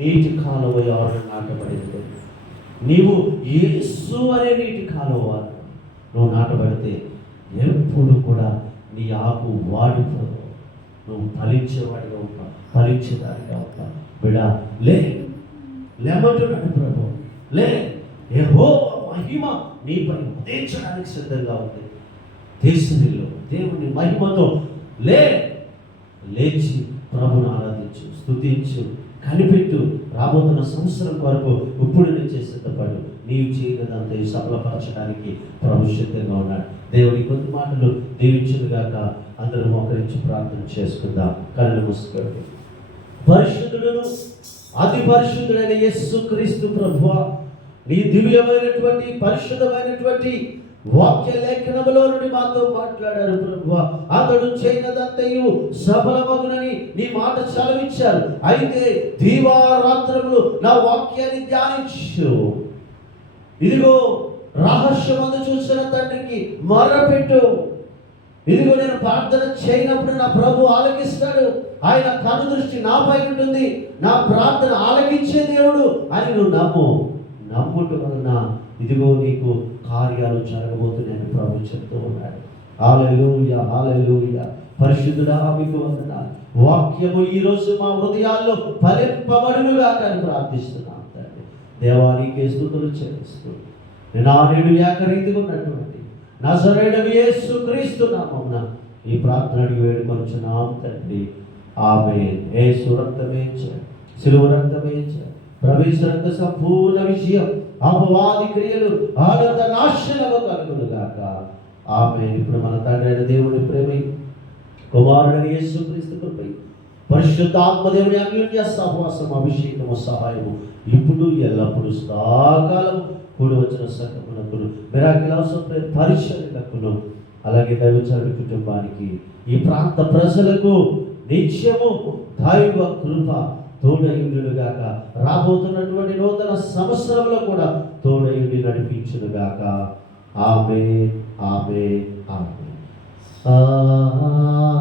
నీటి కాలువ ఎవరు నాటబడింది. నీవు యేసు అనే నీటి కాలువ నువ్వు నాటబడితే ఎప్పుడు కూడా నీ ఆకు వాడిపోదు. నువ్వు ఫలించేవాడిగా ఉంటావు, ఫలించేదానిగా ఉంటావు. బిడ్డ లేమంటున్నాడు ప్రభు, యెహోవా మహిమ నీపై ఉదయించడానికి సిద్ధంగా ఉంది. దేశంలో దేవుని మహిమతో లేచి ప్రభుని ఆరాధించు, స్తుతించు, కనిపెట్టు. రాబోతున్న సంవత్సరం కొరకు ఇప్పుడు నుంచి సిద్ధపడు. నీవు చేయగలంతా సఫలపరచడానికి ప్రభు సిద్ధంగా ఉన్నాడు. దేవుని కొద్ది మాటలు దీవించుగాక. అందరూ మోకరించి ప్రార్థన చేసుకుందాం. కళ్ళు మూసుకోండి. పరిశుద్ధుడును అతి పరిశుద్ధుడైన యేసు క్రీస్తు ప్రభువా, నీ దివ్యమైనటువంటి పరిశుద్ధమైనటువంటి వాక్య లేఖనములో నుండి మాతో మాట్లాడారు ప్రభువా. అతడు చేయనదంతయు సఫలమగునని నీ మాట చలవిచ్చారు. అయితే దీవారాత్రములు నా వాక్యాన్ని ధ్యానించు. ఇదిగో రహస్యమందు చూసిన తండ్రికి మొర్రపెట్టు. ఇదిగో నేను ప్రార్థన చేయనప్పుడు నా ప్రభు ఆలకిస్తాడు. ఆయన కను దృష్టి నాపై ఉంటుంది. నా ప్రార్థన ఆలకించే దేవుడు అని నువ్వు నమ్ముట వలన ఇదిగో నీకు కార్యాలు జరగబోతున్నాయని ప్రభు చెప్తూ ఉన్నాడు. హల్లెలూయా, హల్లెలూయా. పరిశుద్ధుడా మీకు వందనాలు. వాక్యము ఈరోజు మా హృదయాల్లో ఫలింపబడునుగా అని ప్రార్థిస్తున్నాను తండ్రి. దేవానికి స్తుతులు చెల్లిస్తూ నేడు ఏకరీతిగా ఉన్నటువంటి నజరేయుడైన యేసు క్రీస్తు నామమున ఈ ప్రార్థన అడిగి వేడుకొనుచున్నాము తండ్రి. ఆమేన్. యేసు రక్తమే సిలువ రక్తమే ప్రవేశ రక్త సంపూర్ణ విజయం, అపవాది క్రియలు ఆనంద నాశనము కలుగునుగాక. ఆమేన్. ఇప్పుడు మన తండ్రి అయిన దేవుని ప్రేమ, కుమారుడైన యేసు క్రీస్తు కృప, పరిశుద్ధాత్మ దేవుని అన్యోన్య సహవాసం, అభిషేకము, సహాయము ఇప్పుడు ఎల్లప్పుడు సదాకాలం కూడి వచ్చిన సంఘమునకును, మిరాకిల్ అవసరం పరిచర్యకును, అలాగే దైవచరుడి కుటుంబానికి, ఈ ప్రాంత ప్రజలకు నిత్యము దైవ కృప తోడయుండుగాక. రాబోతున్నటువంటి నూతన సంవత్సరంలో కూడా తోడయుండి నడిపించునుగాక. ఆమేన్, ఆమేన్, ఆమేన్.